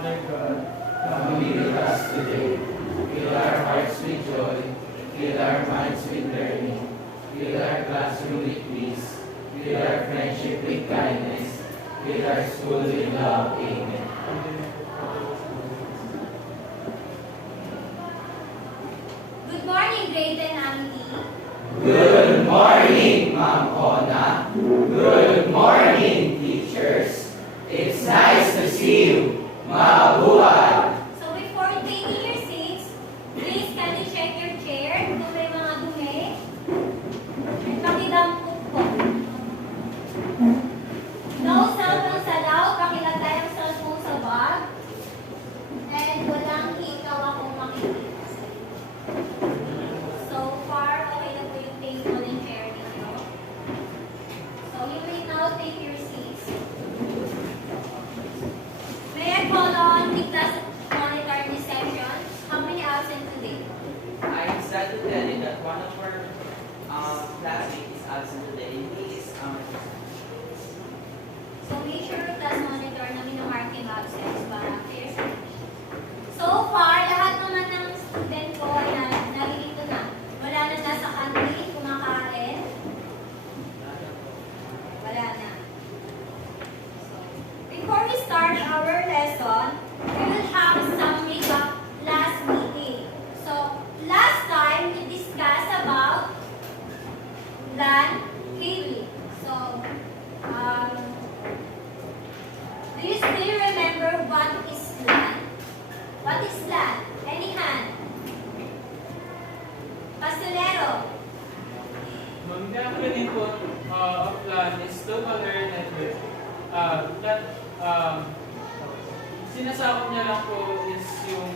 Father God, come be with us today. Fill our hearts with joy, fill our minds with learning, fill our classroom with peace, fill our friendship with kindness, fill our school with love. Amen. Good morning, grade 10 Amity. Good morning, Ma'am Ona. Good morning, teachers. It's nice to see you. Mabuhay! So before taking your seats, please can you check your chair kung may mga dumi? At pakidampot po. No cellphone allowed, pakilagay ang cellphone sa bag. And walang hikaw akong makikita. So far, okay na po yung table and chair ninyo. So you may now take your seats. May I call on the class monitor this session? How many absent today? I'm sad to tell you that one of our classmates is absent today. He is So make sure class monitor na minumark yung absence para clear sa inyo. So far, lahat naman ng student ko ay narito na. Wala na nasa canteen, kumakain. Wala na. So, before we start our lesson, we will have some recap last meeting. So, last time we discussed about land cabling. So, do you still remember what is land? What is land? Any hand? Pastolero. the acronym po of LAN is Local Area Network. That sinasakop niya lang po is yung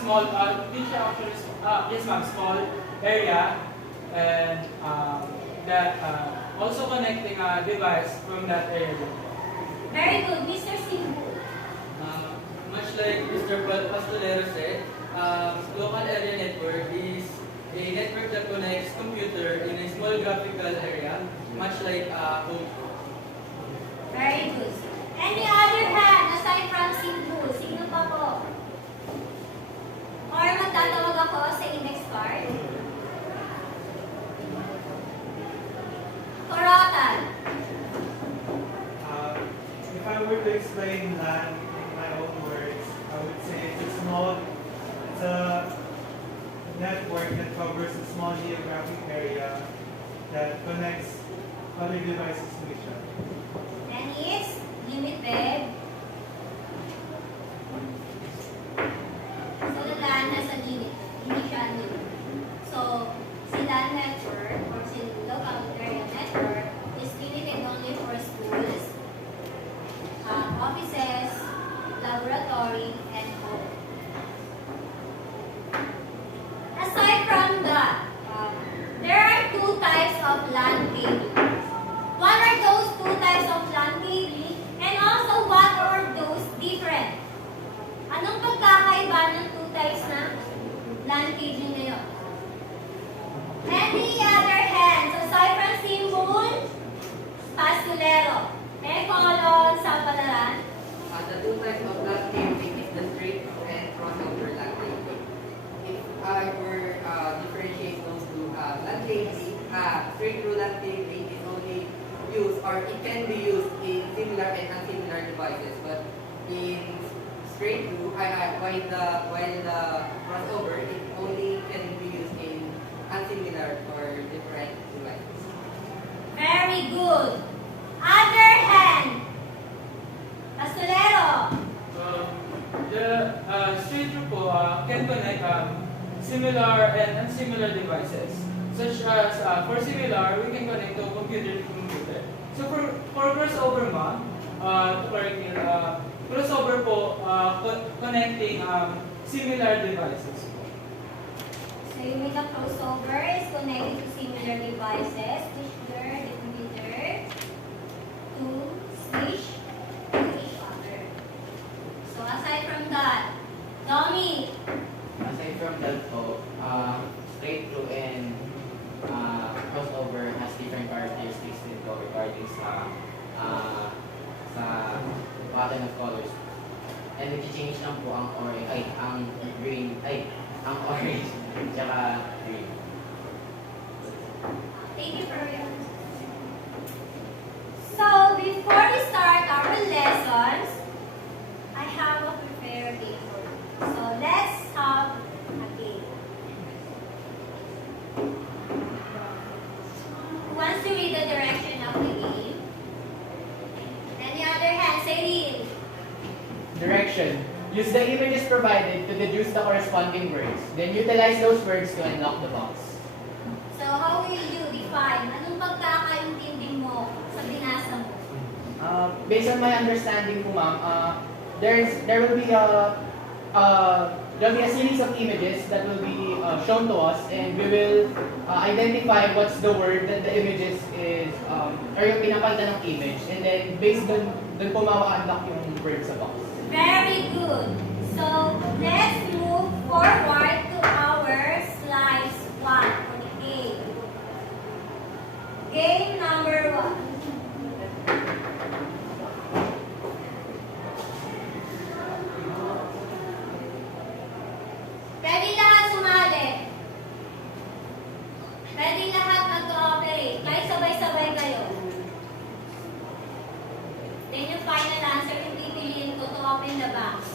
small, hindi siya actually, yes ma'am, small area and that also connecting a device from that area. Very good. Mr. Simbu. much like Mr. Pastolero said, local area network is a network that connects computer in a small graphical area, much like home. Very good. Any other hand aside from Simbu? Sino pa po? Or magtatawag ako sa index card? Korotan. If I were to explain LAN in my own words, I would say it's a network that covers a small geographic area that connects other devices to each other. Then is limited. So the LAN has a limit. Hindi siya limit. So, si LAN network or si local area network is limited only for schools, offices, laboratory, and home. Aside from that, there are two types of LAN cabling. What are those two types of LAN cabling? And also, what are those different? Anong pagkakaiba ng two types na LAN cabling na yun? Any other hands? Aside from Simbul, Pastolero. May kolon sa palaran. The two types of LAN cabling is the straight and crossover LAN cabling. If I were differentiate those two, LAN cabling, straight through LAN cabling is only used or it can be used in similar and unsimilar devices, but in straight through, while the crossover, it only can be used in unsimilar or different devices. Very good. Other hand. Pastolero. The straight through po can connect similar and unsimilar devices. Such as, for similar, we can connect to computer to computer. So for crossover ma'am, crossover po, connecting similar devices. So you mean the crossover is connected to similar devices, which were the computer to switch to each other. So aside from that, Tommy. Aside from that po, straight through and crossover has different characteristics din po regarding sa button of colors. And i-change lang po ang green, ang orange, tsaka green. Thank you for your answer. So, before we start our lessons, I have a prepared game for you. So, let's have a game. Who wants to read the direction of the game? Any other hand? Say read. Direction. Use the images provided to deduce the corresponding words. Then utilize those words to unlock the box. So, how will you define? Anong pagkakaintindi mo sa binasa mo? Based on my understanding po, ma'am, there will be a series of images that will be shown to us, and we will identify what's the word that the images is, or yung pinapalitan ng image, and then based dun po maka-unlock yung word sa box. Very good. So, let's move forward to our slides 1 for the game. Game number 1. Ready lahat sumali? Ready lahat mag-cooperate? Kahit sabay-sabay kayo. Then yung final answer yung pipiliin ko to open the box.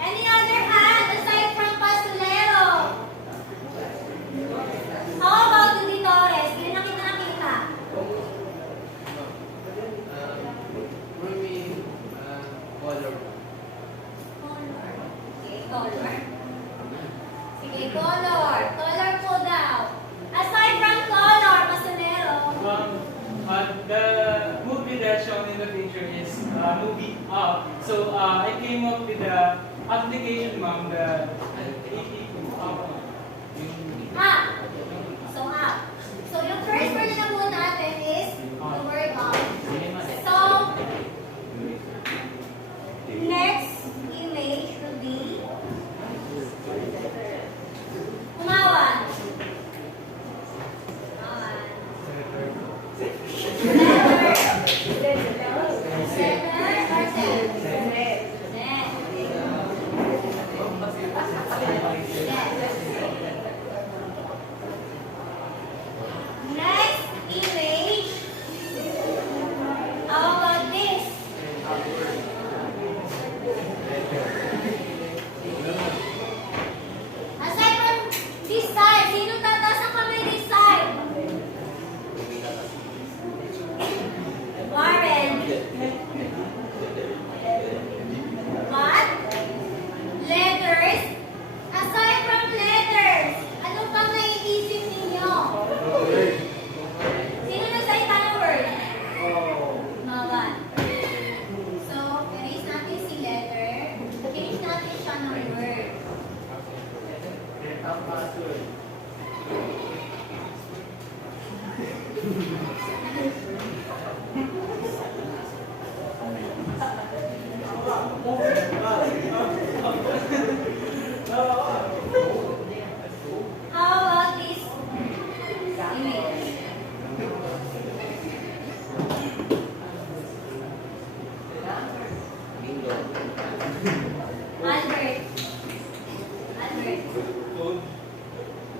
Any other hand aside from Pastolero? How about Judy Torres? Hindi na kita nakita. For me, color. Color. Okay, color. Sige, color. Color po daw. Aside from color, Pastolero. The movie that's shown in the picture is movie Up. So I came up with the application, ma'am, the Up. Up. So, up. So, yung first word na po natin is the word up. So, next image will be Umawan. Umawan. Next image. How about this? Aside from this side, sino tataas ang kamay this side? Warren. What? Letters? Aside from letters, ano pang naiisip ninyo? Sino nagsalita ng word? Mawan. So, erase natin si letter. Change natin siya ng word. Ang password. How about this image? Bingo. Albert. Albert.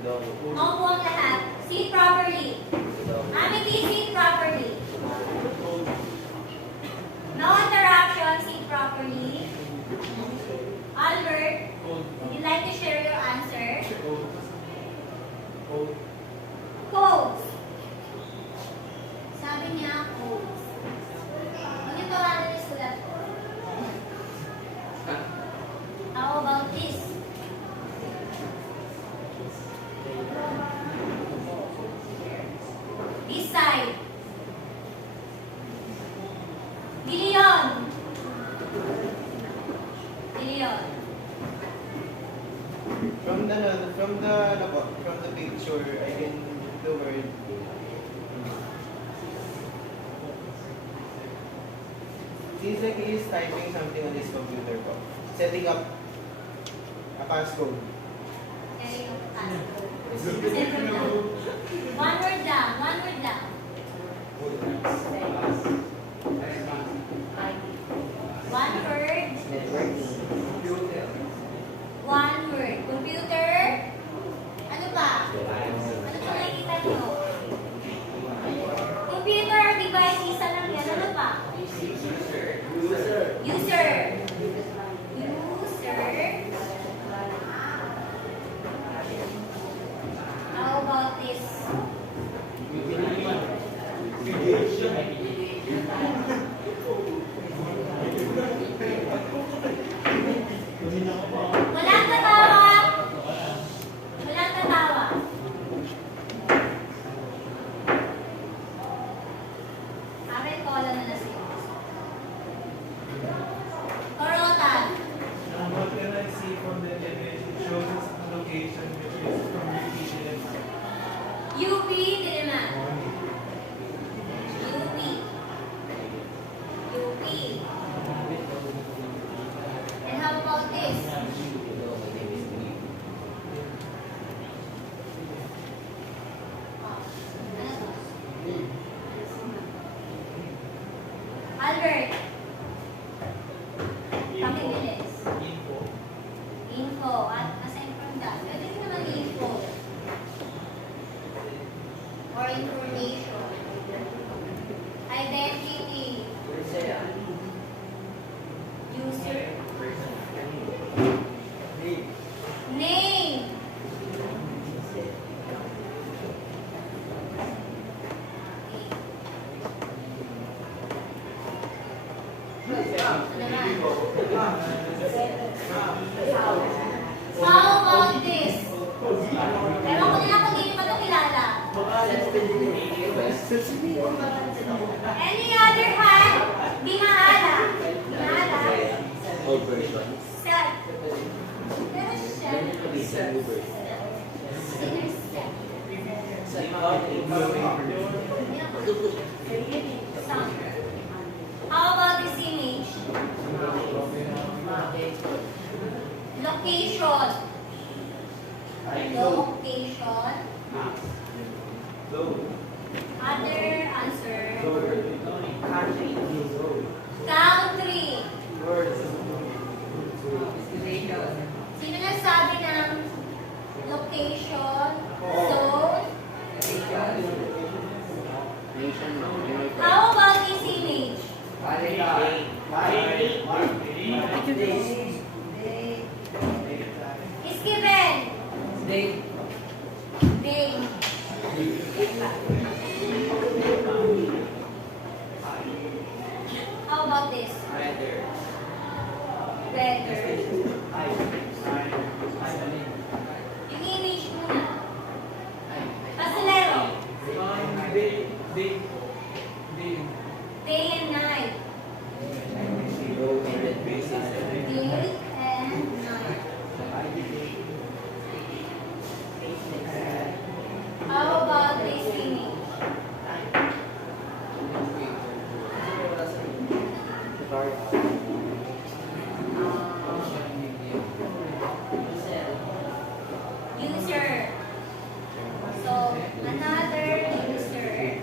Dog. Opo ang lahat. Sit properly. Dog. Amity, sit properly. No interruption, sit properly. Albert, would you like to share your answer? Codes. Sabi niya, codes. Huwag niyo tawanan yung sulat ko. How about this? This side. Billion. Billion. From the picture, I can the word. Seems like he is typing something on his computer po. Setting up a passcode. Carry on the password. Aside from the. One word lang, one word lang. One word. One word. Computer. Ano pa? Ano pa nakikita nyo? Computer device, isa lang yan. Ano pa? User. User. How about this? Walang tatawa. Walang tatawa. Akin ko wala na nasi. Korotan. What can I see from the image? It shows its location, which is from UP Diliman. UP. UP. And how about this? Albert. Pakibilis. Info. At aside from that, pwede rin naman info. Or information. Identity. User. Name. How about this? Ewan ko nila kung hindi pa ito kilala. Any other hand? Di maala. Maala. Set. Pero set. Some. How about this image? Location. Location. Other answer. Country. Sino nagsabi ng location? Zone. How about this image? Is given. Day. How about this? Weather. Yung image muna. Pasilero. Day and night. Day and night. How about this image? User. So, another user.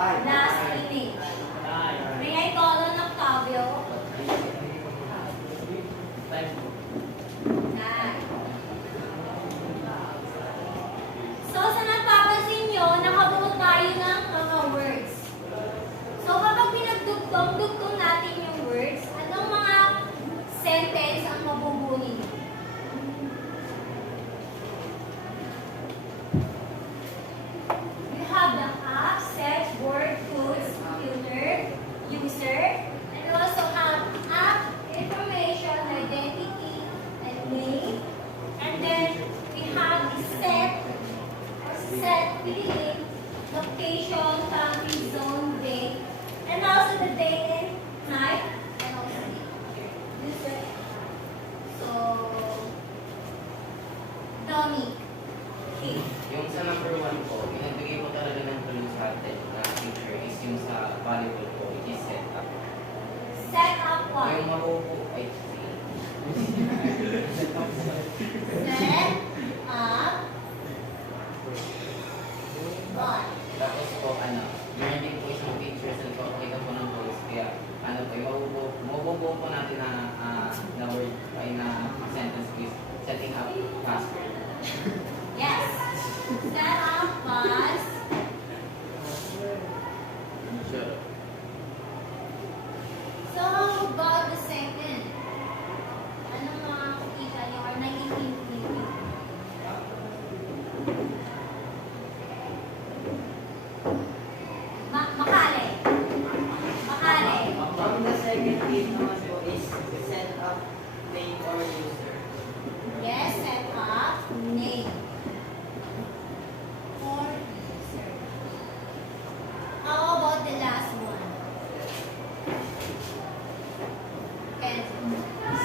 Last image. May I call on Octavio? Nine. So, sa napapansin nyo, nakabuo tayo ng mga words. So, kapag pinagdugtong natin yung words, anong mga sentence ang mabubuo ninyo? You have the app, set, word, tools, computer, user, and you also have app, information, identity, and name. And then we have the set, feeling, location, country, zone, date, and also the day and night, and also the user. So, Dominic. Okay. Yung sa number 1 po, pinagbigay ko talaga ng clue sa atin na picture is yung sa volleyball po, which is set up. Set up Yung one. makupo, ay, Set up what? Tapos po, meron din po isang features na ipapakita po ng voice. Kaya, mabubuo po natin na word ay na sentence is setting up password. Yes. Set up was Sure. so how about the second? Ano mga kita niyo or naging Makale. Makale. The second tip naman po is set up name or user. Yes, set up name or user. How about the last one? And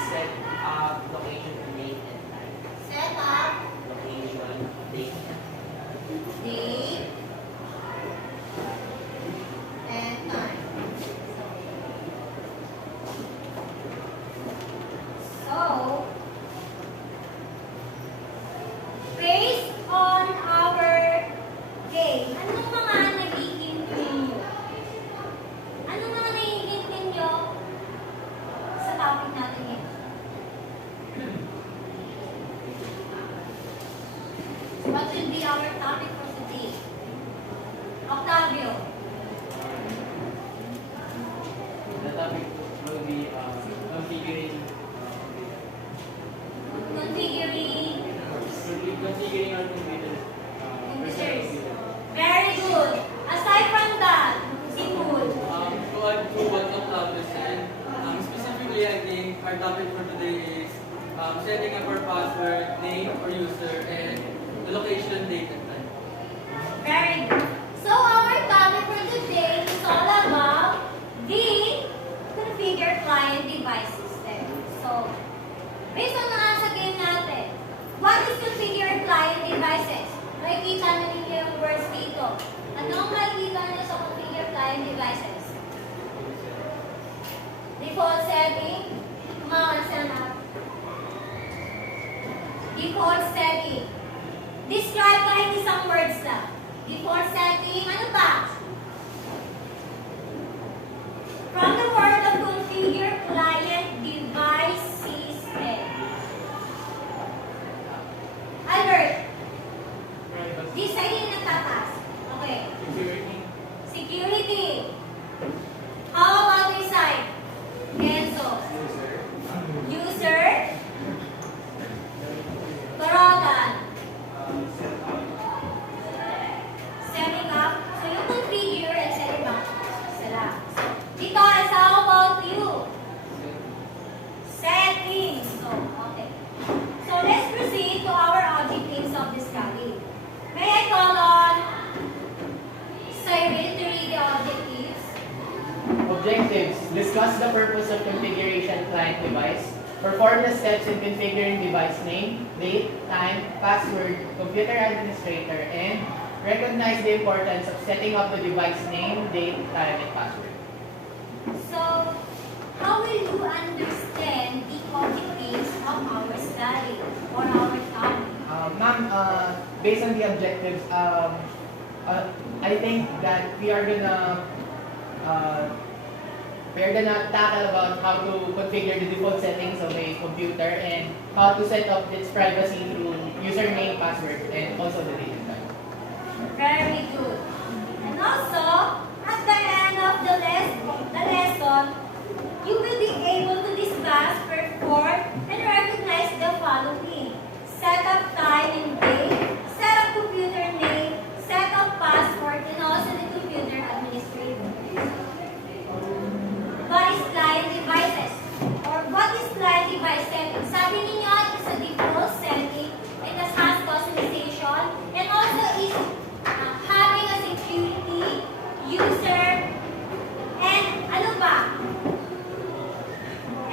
Set up location, date, and time. set up Location, date, and time. date and time. So, based on our game, anong mga nagiging ninyo? Anong mga nagiging ninyo sa topic natin ngayon? What will be our topic for today? Octavio. The topic will be configuring Configuring our computer. computers. Very good. Aside from that, Simul. To add to what Octavio said, specifically I think our topic for today is setting up our password, name or user, and the location, date, and time. Very good. So our topic for today is all about the configure client device system. So, based on sa game natin, what is configure client devices? Makikita na ninyo yung words dito. Anong makikita niyo sa configure client devices? Default setting. Kumakansan na. Default setting. Describe kahit isang words na. Default setting, ano pa? From the word of configure client device system. Albert, this side yung nagtatas. Okay. Security. How about this side? Enzo. User. Barotan. Setting up. So yung configure and setting up. Sila. Dito, is how about you? Settings. So, okay. So let's proceed to our objectives of this study. May I call on Cyril to read the objectives? Objectives. Discuss the purpose of configuration client device. Perform the steps in configuring device name, date, time, password, computer administrator, and recognize the importance of setting up the device name, date, time, and password. So, how will you understand the objectives of our study or our topic? Ma'am, based on the objectives, I think that we are gonna tackle about how to configure the default settings of a computer and how to set up its privacy through username, password, and also the date and time. Very good. And also, at the end of the lesson, you will be able to discuss, perform, and recognize the following. Set up time and date, set up computer name, set up password, and also the computer administrator. What is client devices? Or what is client device setting? Sabi niyo, it's a default setting. It has customization and also is having a security, user, and ano ba?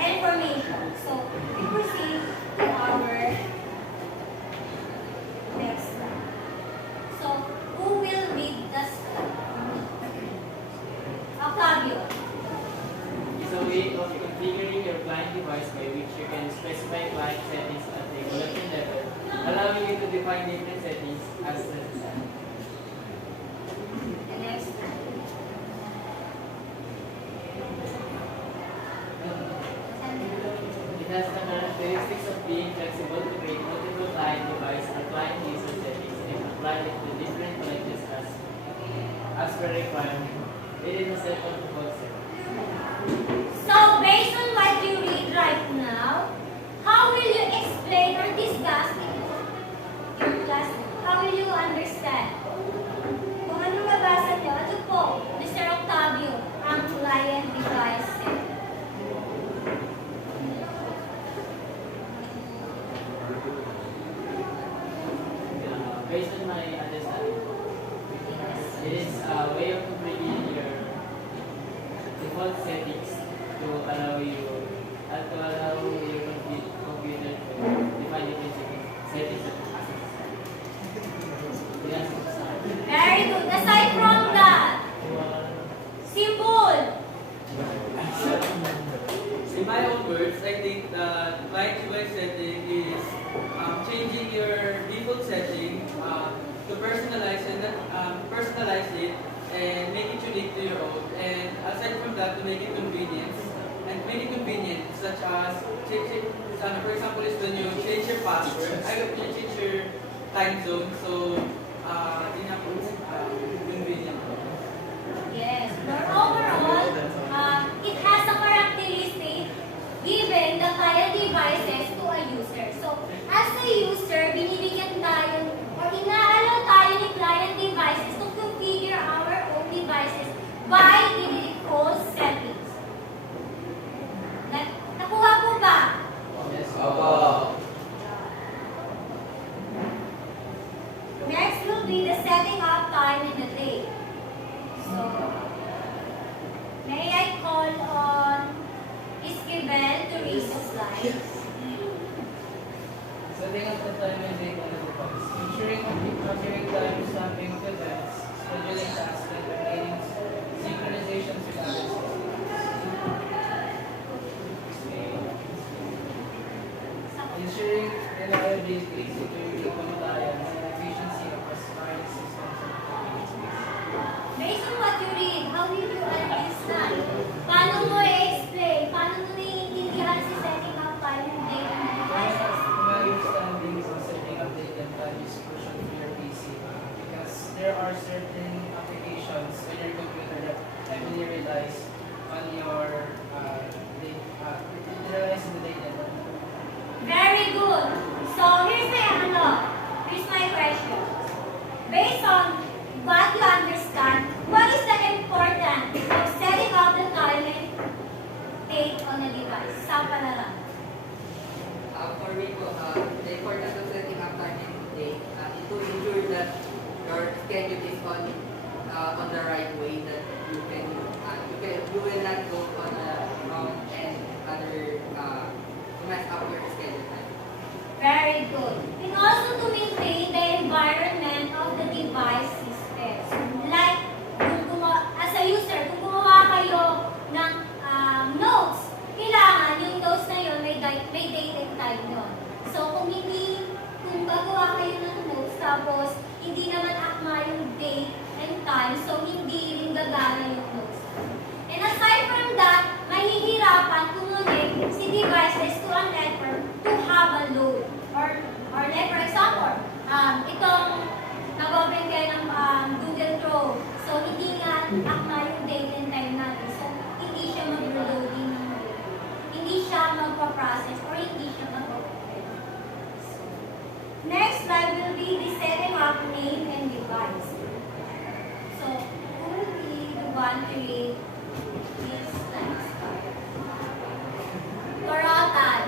Information. So, we proceed to our next slide. So, who will read the slide? Octavio. Is a way of configuring your client device by which you can specify client define different settings as necessary. The next slide. It has the characteristics of being flexible to create multiple client device or client user settings and apply it to different collections as per requirement. It is a set of default settings. So, based on what you read right now, how will you explain or discuss in your class? How will you understand? Kung ano nabasa niyo, ito po, Mr. Octavio, ang client device set. Based on my understanding, it is a way of configuring your default settings to allow your computer to define different settings as necessary. Yes. Very good. Aside from that, symbol. In my own words, I think the client device setting is changing your default setting to personalize it and make it unique to your own. And aside from that, to make it convenient, such as for example, is when you change your password, you change your time zone, so convenient. Yes. But overall, it has a characteristic giving the client devices to a user. So, as a user, binibigyan tayo or inaalaw tayo ni client devices to configure our own devices by the default settings. Nakuha po ba? Yes. Opo. Next will be the setting up time in the day. So, may I call on Esquivel to read the slides? Setting up the time and date on the device. Ensuring configuring time, stamping of events, scheduling tasks, and maintaining synchronizations with other systems. Ensuring reliability, security, compliance, and efficiency of aspiring systems and applications. Based on what you read, how did you understand? Paano mo i-explain? Paano mo naiintindihan si setting up time and date on the devices? My understanding is setting up date and time is crucial to your PC because there are certain applications on your computer that heavily relies on your relies on the data. Very good. So here's my question. Based on what you understand, what is the importance of setting up the time and date on the device? Sa palaran. For me po, the importance of setting up time and date is to ensure that your schedule is on the right way, that you will not go on the wrong and other mess up your schedule time. Very good. And also to maintain the environment of the device system. So, like, as a user, kung gumawa kayo ng notes, kailangan yung notes na yun may date and time yun. So, kung gagawa kayo ng notes, tapos hindi naman akma yung date and time, so hindi rin gagana yung notes. And aside from that, mahihirapan kumunit si devices to a network to have a load. Or like for example, itong nag-open kayo ng Google Chrome. So, hindi nga akma yung date and time natin. So, hindi siya mag-loading ng hindi siya magpa-process or hindi siya mag-open. Next slide will be the setting up name and device. So, who will be the one to read this slides? Torotal.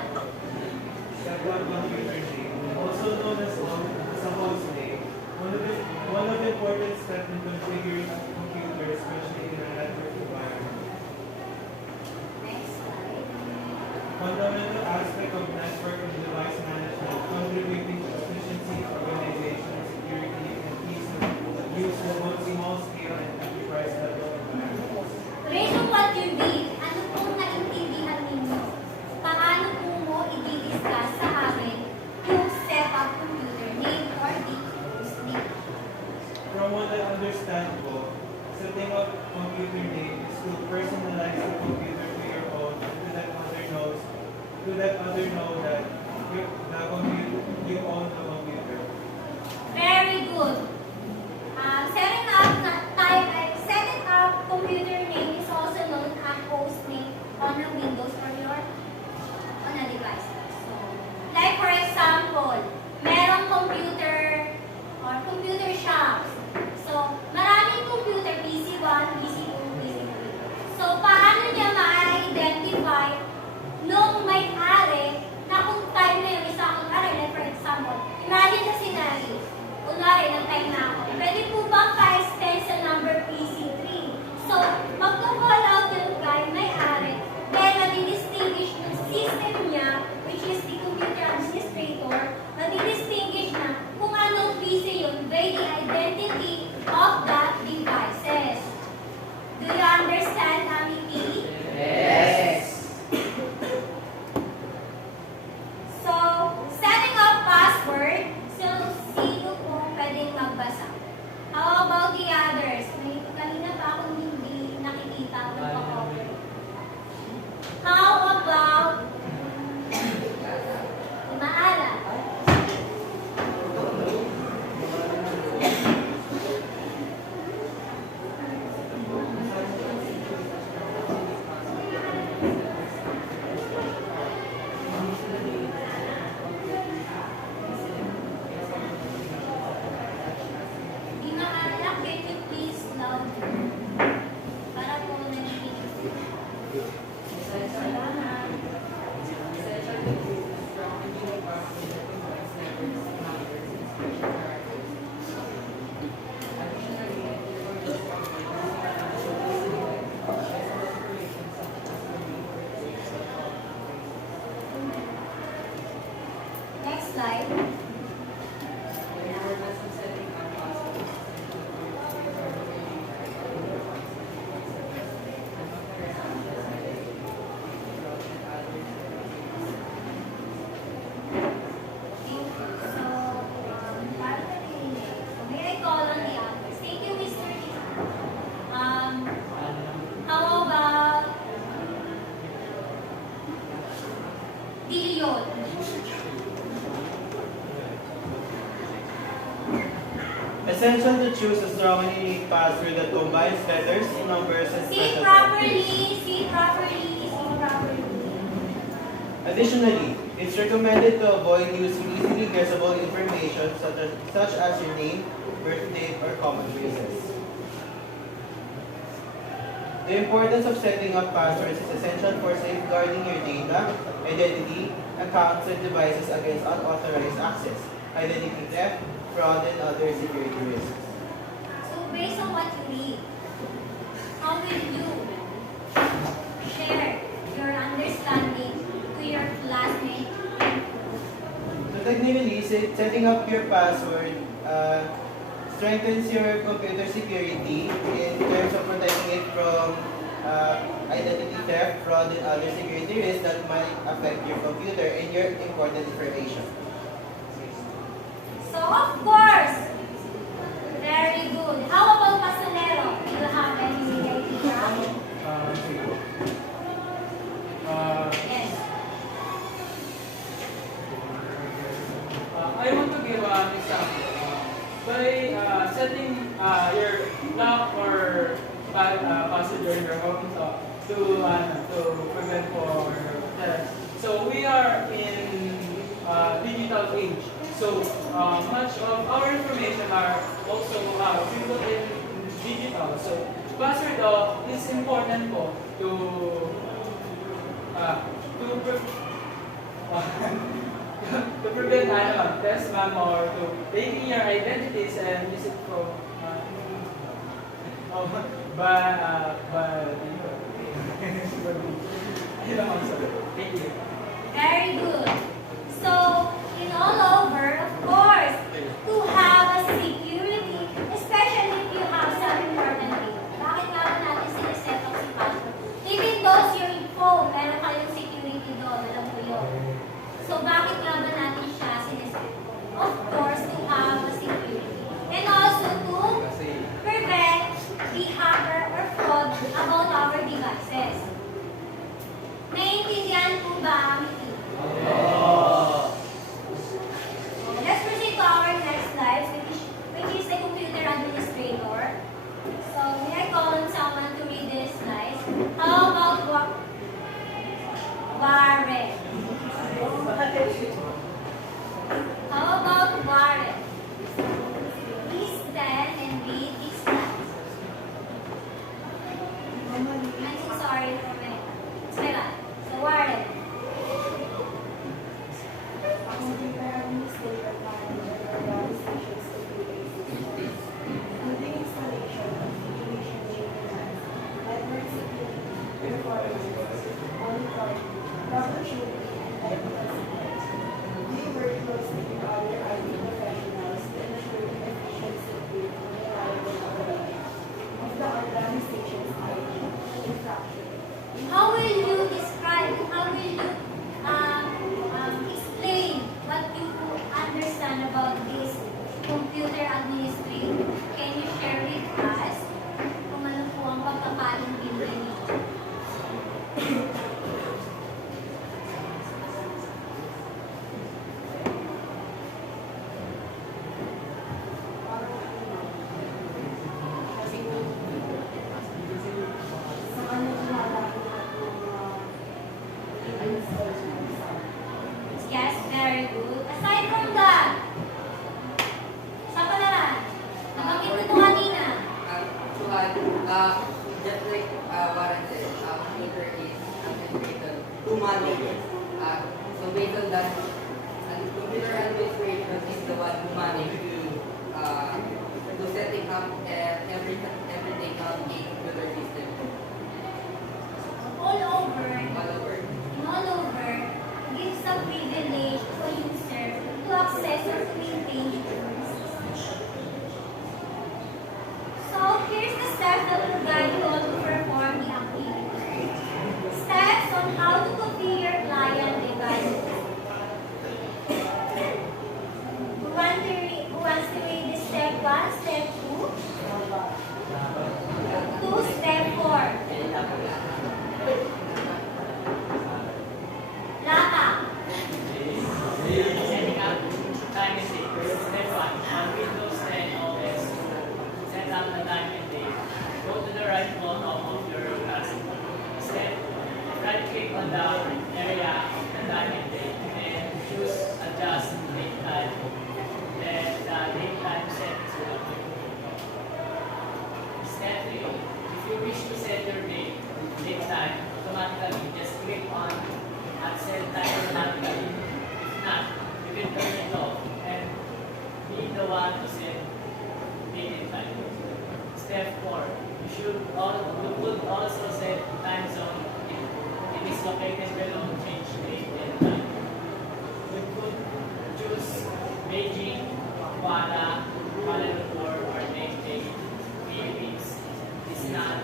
Setup computer name, also known as a host name. One of the important steps in configuring a computer, especially in a network environment. Next slide. Fundamental aspect of network and device management, contributing to efficiency, organization, security, and ease of use of both small-scale and enterprise-level environments. Based on what you read, ano pong naintindihan ninyo? Paano po mo i-discuss sa amin yung setup computer name or to let other know that you own the computer. Very good. Setting up computer name is also known as host name on a Windows or your on a device. So, like for example, merong computer or computer shops. So, maraming computer, PC1, PC2, PC3. So, paano niya ma-identify nung may-ari na kung time na yung isa kong ari, like for example, imagine the scenario. Kunwari, nag-time na ako. Pwede po bang pa-extend sa number PC3? So, magpo-call out yung guy, may-ari, then nadi-distinguish yung system niya, which is the computer administrator, nadi-distinguish na kung anong PC yun by the identity of that devices. Do you understand, Amity? Yes. So, setting up password, so sino po pwedeng magbasa? How about the others? May kanina pa akong hindi nakikita ng pa-cover. How about Maala? Di Maala, can you please louder? Para po narinig. Salamat. Next slide. May I call on the others? Thank you, Mr. How about Dilion? Essential to choose a strongly unique password that combines letters, numbers, and See special properly, characters. see properly, see properly. Additionally, it's recommended to avoid using easily guessable information such as your name, birth date, or common phrases. The importance of setting up passwords is essential for safeguarding your data, identity, accounts, and devices against unauthorized access, identity theft, fraud, and other security risks. So based on what you read, how will you share your understanding to your classmates? So technically, setting up your password strengthens your computer security in terms of protecting it from identity theft, fraud, and other security risks that might affect your computer and your important information. So of course, very good. How about Pasalero? Do you have any idea? Yes. I want to give an example. By setting your lock or passenger in your home to prevent for theft. So we are in digital age. So much of our information are also people in digital. So password is important po to to prevent test spam or to taking your identities and use it from thank you. Very good. So, in all over, of course, to have a security, especially if you have some important data. Bakit nga ba natin siniset up si password? Even though your phone, meron kayong security doon, alam mo yun. So, bakit nga ba natin siya siniset? Of course, to have a security. And also to prevent the hacker or fraud about our devices. Naiintindihan po ba maturity and life principles. We work closely with other IT professionals to ensure the efficiency and reliable operation of the organization's IT infrastructure. How will you describe, how will you explain what you understand about this computer administrator? Can you share with us kung ano po ang pagkakaintindi niyo? Yes, very good. Aside from that, sa palaran, nabanggit mo ito kanina. Just like Warren said, computer is administrator to manage. So based on that, computer administration is the one who manage to setting up everything on a computer system. All over, All over. all over, gives a privilege to a user to access or to maintain tools. So here's the steps that will guide you all to perform the activity. Steps on how to configure client devices. Who wants to read the step 1, step 2? 2, step 4. Laka. Setting up time and date. Step 1. On Windows 10 OS, set up the time and date. Go to the right bottom of your task. Right click on the area of the time and date and choose adjust date time. Then the date time settings will appear. Step 3. If you wish to set your date time, automatically just click on at set time automatically. If not, you can turn it off and be the one to set date and time. Step 4. You could also set time zone if it is located below change date and time. You could choose Beijing, Kuala, Kuala Lumpur, or Beijing, Philippines. It's not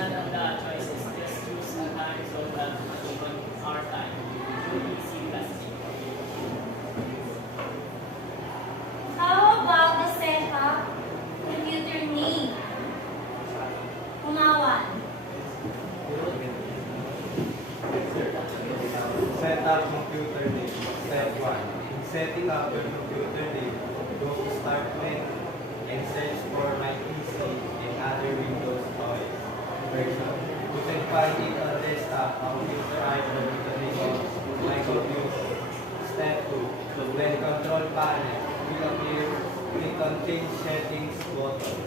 of the choices. Just choose a time zone that matches our time. UTC classic. How about the setup computer name? Kumawan. Set up computer name. Step 1. In setting up your computer name, go to Start menu and search for My PC and other Windows OS version. You can find it on desktop, computer icon with the name of My Computer. Step 2. When control panel will appear, click on Change Settings button.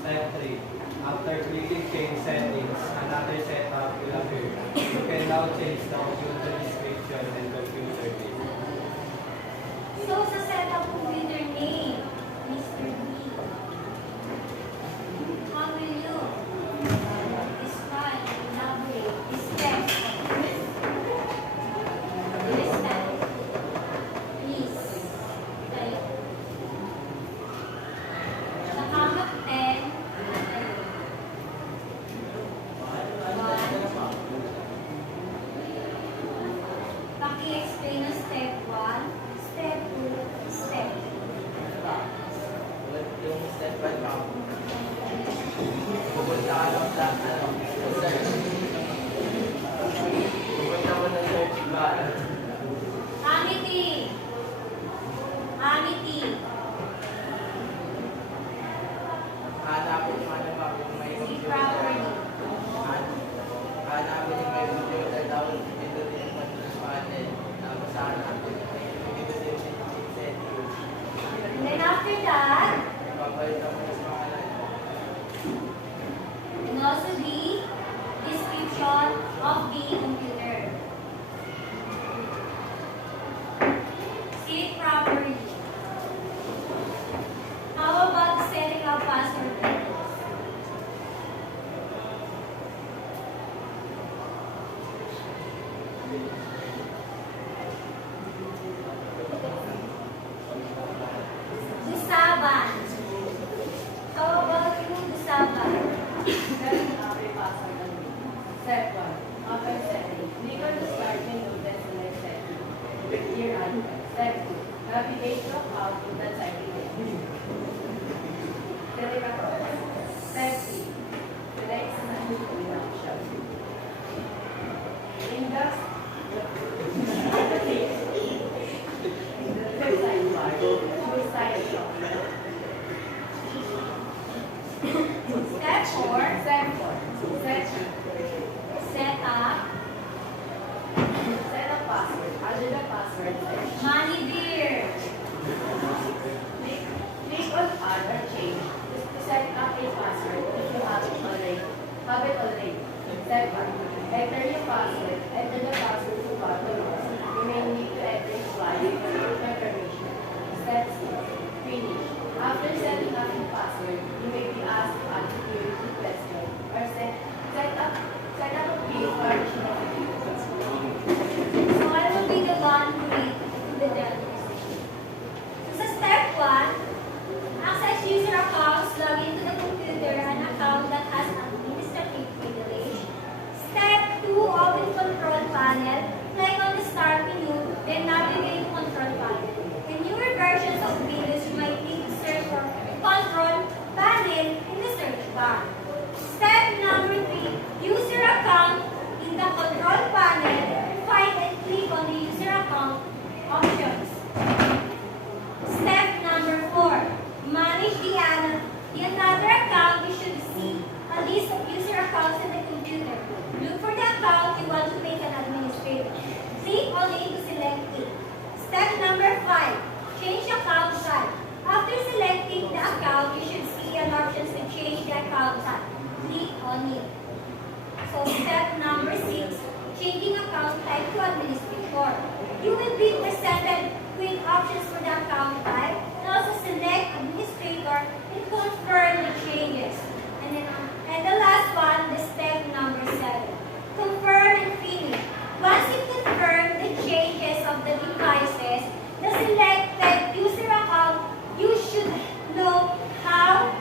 Step 3. After clicking Change Settings, another setup will appear. You can now change the computer description and computer name. So, sa setup computer name, Mr. B, how will you describe, elaborate the steps? This step, please. Okay. Sa count of 10, 1. Paki-explain ang step 1, step 2, step 3. Yung step 1 ba? Pupunta ka lang sa search. Pupunta mo na search bar. Amity. Amity. Hanapin yung ano ba kung may See computer. properly. Hanapin yung may computer daw dito din yung control panel. Tapos hanapin dito din yung settings. And then after that, Papalitan mo yung pangalan. and also the description of the computer. See it properly. How about setting up password levels? Gusaban. How about you, Gusaban? Step 1. Open setting. Click on the start menu then select setting. Here address. Step 2. Navigate to account in the typing menu. Select account. Step 3. Select menu in option. Index. In the left sidebar, choose side shop. Step 4. Step 4. Set up. Set a password. Under the password section. Money beer. Click on add or change to set up a password if you have it already. Step 1. Enter your password. Enter the password to bottom rows. You may need to enter it twice for confirmation. Step 6. Finish. After setting up your password, you may be asked to add security question or set up a PIN for additional security. So I will be the one who read the demonstration. So sa step 1, access user accounts, log into the computer an account that has administrative privilege. Step 2, open control panel. Click on the start menu, then navigate to control panel. In newer versions of Windows, you might need to search for control panel in the search bar. Step number 3, user account. In the control panel, find and click on the user account options. Step number 4, manage the another account. You should see a list of user accounts in the computer. Look for the account you want to make an administrator. Click on it to select it. Step number 5, change account type. After selecting the account, you should see an option to change the account type. Click on it. So step number 6, changing account type to administrator. You will be presented with options for the account type, and also select administrator and confirm the changes. And the last one, the step number 7, confirm and finish. Once you confirm the changes of the devices, the selected user account, you should know how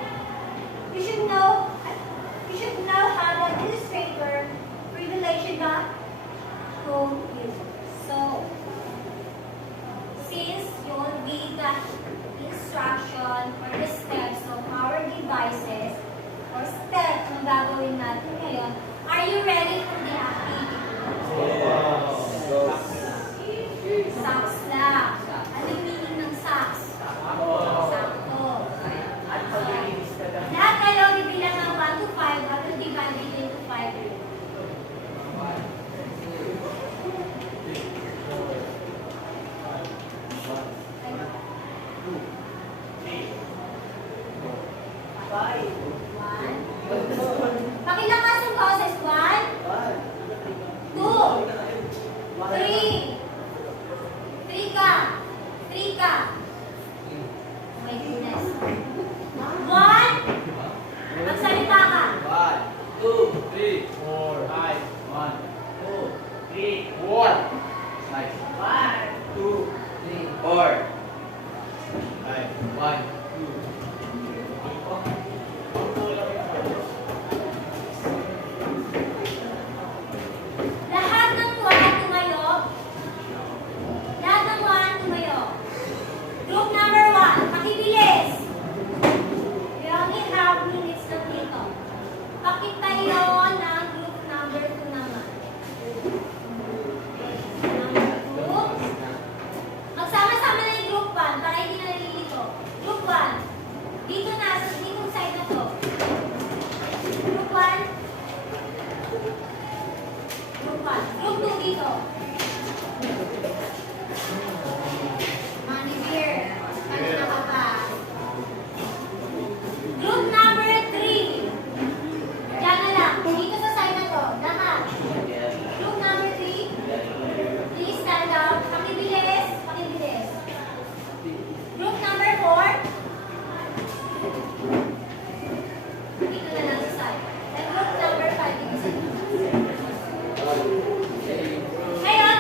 the administrator privilege the home user. So, since you will be the instruction or the steps of our devices or steps na gagawin natin ngayon, are you ready for the activity? Socks lang. Ano yung meaning ng socks? Sakto. Lahat kayo bibilang ng 1 to 5 at divide it into 5 groups. Pakilakas ang boses. 1, 2, 3. 3 ka. 3 ka. My goodness. 1. Magsalita ka. 1, 2, 3, 4, 5, 1, 2, 3, 4. Nice. 1, 2, 3, 4. 1, 2, Lahat ng tuwan tumayo. Lahat ng tuwan tumayo. Group number 1, pakibilis. We only have minutes na dito. Pakitayo ng group number 2 naman. Number 2. Magsama-sama na yung group 1 para hindi na nalilito. Group 1. Dito na, sa ditong side na to. Group 1. Group 1. Group 2 dito. Money beer. Kanina ka pa. Group number 3. Diyan na lang. Dito sa side na to. Lahat. Group number 3. Please stand up. Pakibilis. Pakibilis. Group number 4. Dito na lang sa side. And group number 5 dito sa side. Ngayon,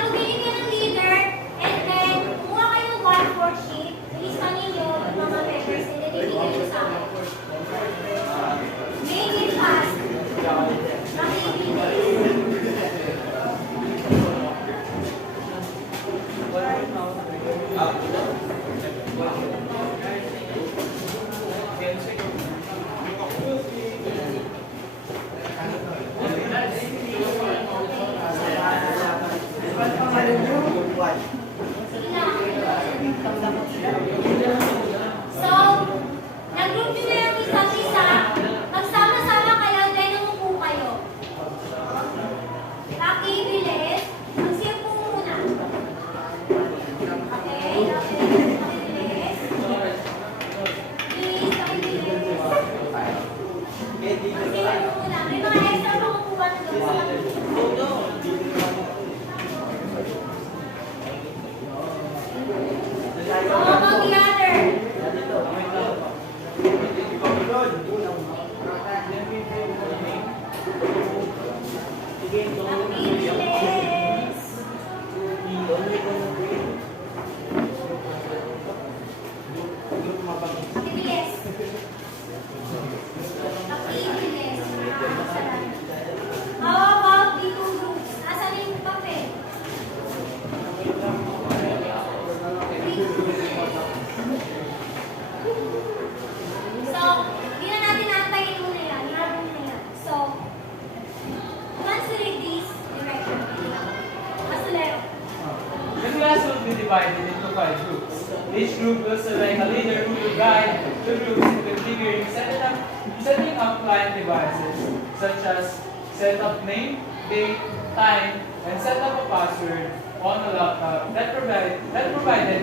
divided into 5 groups. Each group will select a leader who will guide the groups in configuring setting up client devices, such as set up name, date, time, and set up a password on a laptop that provided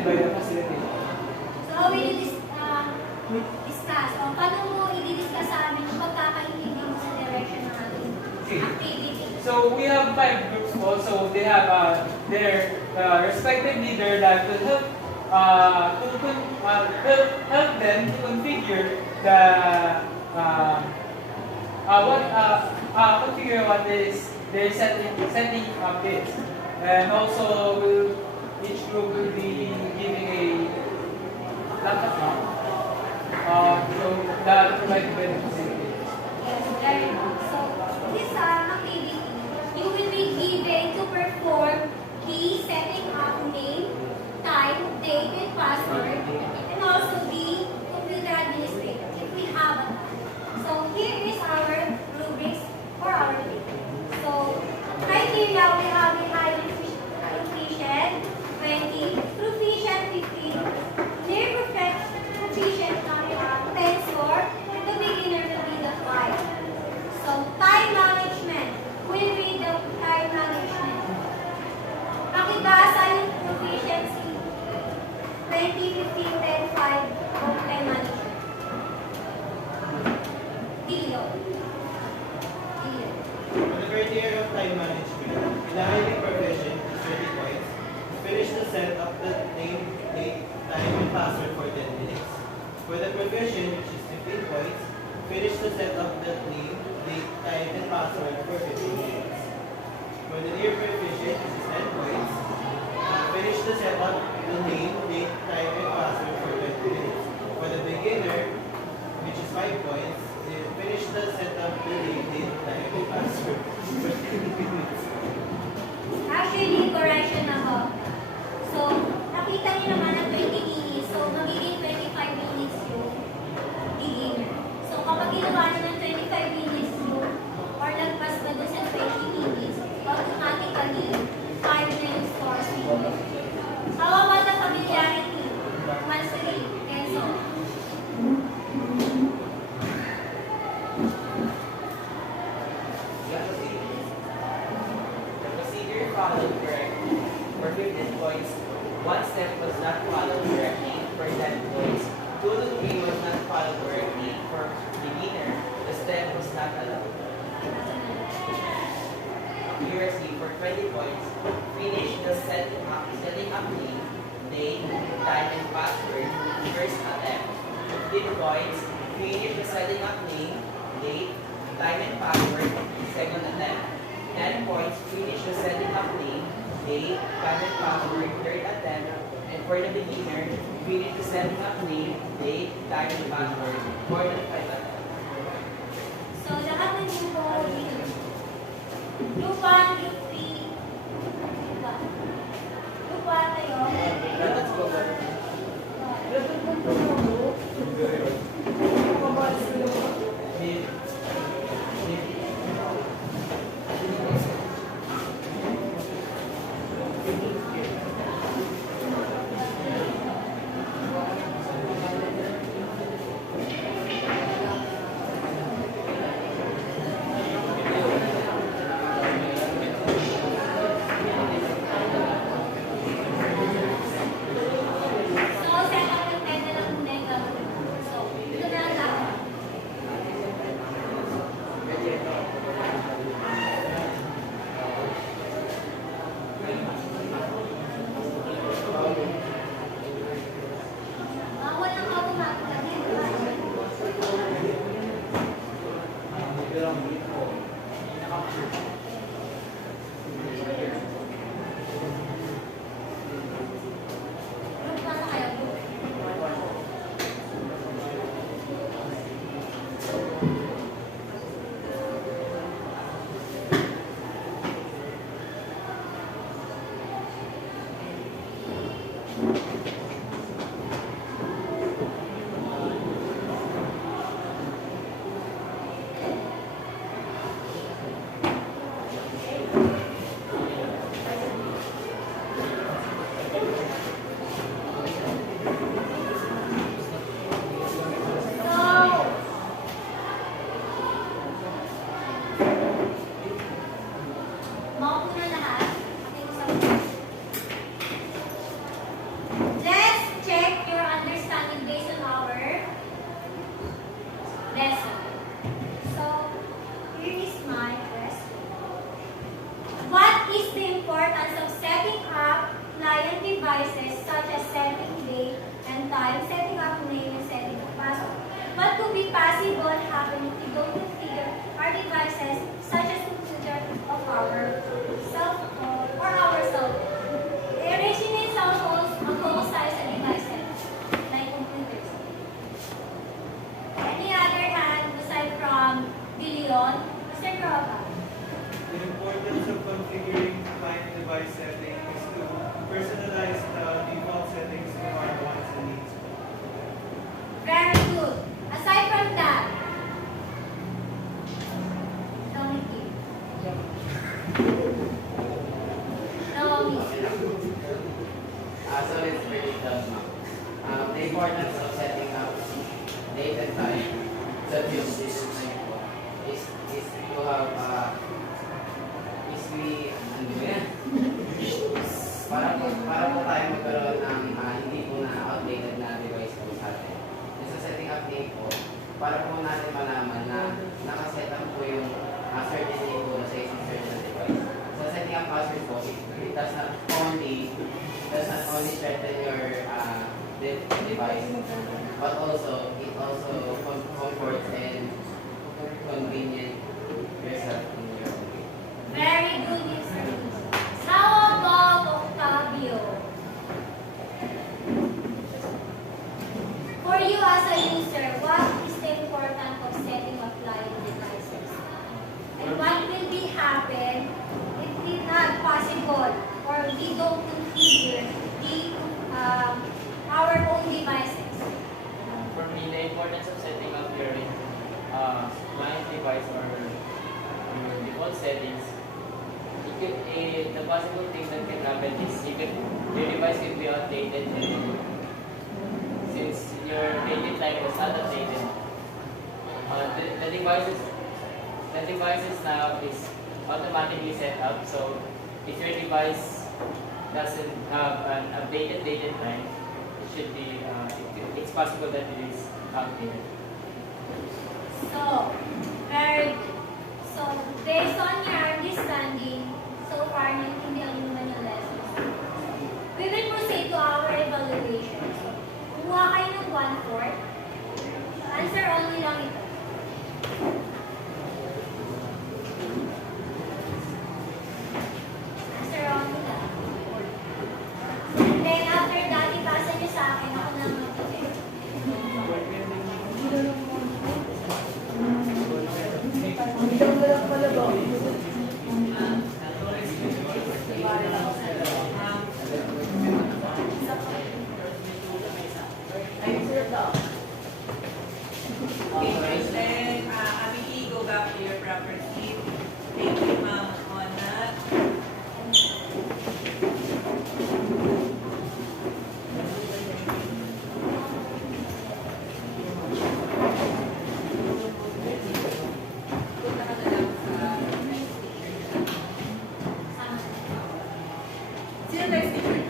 by the facilitator. So, how will you discuss? O, paano mo i-discuss sa amin kung pagkakaintindi mo sa direction ng ating activity? So we have 5 groups also. They have their respective leader that will help help them to configure the configure what is their setting up is, and also each group will be giving a laptop now. So that provided by the facilitators. Yes, very good. So, this activity, you will be given to perform the setting up name, time, date, and password, and also the computer administrator, if we have it. So, here is our rubrics for our day. So, criteria, we have the high proficient, 20, proficient, 15, near proficient, 10 score, and the beginner will be the 5. So, time management. We'll read the time management. Pakibasa yung proficiency. 20, 15, 10, 5 of time management. Dio. On the criteria of time management, in the highly proficient is 30 points. Finish the set of the name, date, time, and password for 10 minutes. For the proficient, which is 15 points, finish the set of the name, date, time, and password for 15 minutes. For the near proficient, which is 10 points, finish the set of the name, date, time, and password for 20 minutes. For the beginner, which is 5 points, finish the set of the name, date, time, and password for 20 minutes. Actually, correction ako. So, nakita niyo naman ang 20 minutes. So, magiging 25 minutes yung beginner. So, kapag ginawa niyo ng 25 minutes yung or lagpas na doon sa 20 minutes, automatically, 5 na yung scores niyo. How about the familiarity? Monthly, Kenzo. The procedure followed correctly. For 15 points, one step was not followed correctly. For 10 points, 2 to 3 was not followed correctly. For beginner, the step was not allowed. Accuracy for 20 points, finish the setting up name, date, time, and password first attempt. 15 points, finish the setting up name, date, time, and password second attempt. 10 points, finish the setting up name, date, time, and password third attempt. And for the beginner, finish the setting up name, date, time, and password fourth and fifth attempt. So, lahat ng grupo dito. Group 1, Group 3, Group 1. Group 1 kayo. Let's go. importance of setting up client devices such as setting date and time, setting up name, and setting up password. What could be possible happen if we don't configure our devices such as computer of our cell phone or our cell phone? Originally, cell phones ang focus tayo sa devices like computers. Any other hand aside from Billion? Mr. Croba? The importance of configuring client device settings is to personalize the default settings to our wants and needs. Very good. Aside from that, Naomi. Naomi. So let's break it down now. The importance of setting up date and time sa views is to have para po tayo magkaroon ng hindi po na outdated na device po sa atin. Sa setting up date po, para po natin malaman na nakaset up po yung certain date po sa isang certain device. Sa setting up password po, it does not only threaten your device, but also it also comforts and convenient yourself in your own way. Very good, Mr. How about Octavio? For you as a user, what is the importance of setting up client devices? And what will be happen if it's not possible or we don't configure our own devices? For me, the importance of setting up your client device or your default settings, the possible thing that can happen is your device can be outdated, and since your data type is not updated, the devices now is automatically set up. So if your device doesn't have an updated date and time, it should be it's possible that it is outdated. So, very good. So, based on your understanding, so far, naintindihan niyo naman yung lessons. We will proceed to our evaluation. So, kumuha kayo ng 1/4. Answer only lang ito. Answer only lang. And then, after that, ipasa niyo sa akin. Ako na mag-check. Okay, then Abby, go back to your proper seat. Thank you, ma'am, on that. Punta ka na lang sa next picture. Sino next speaker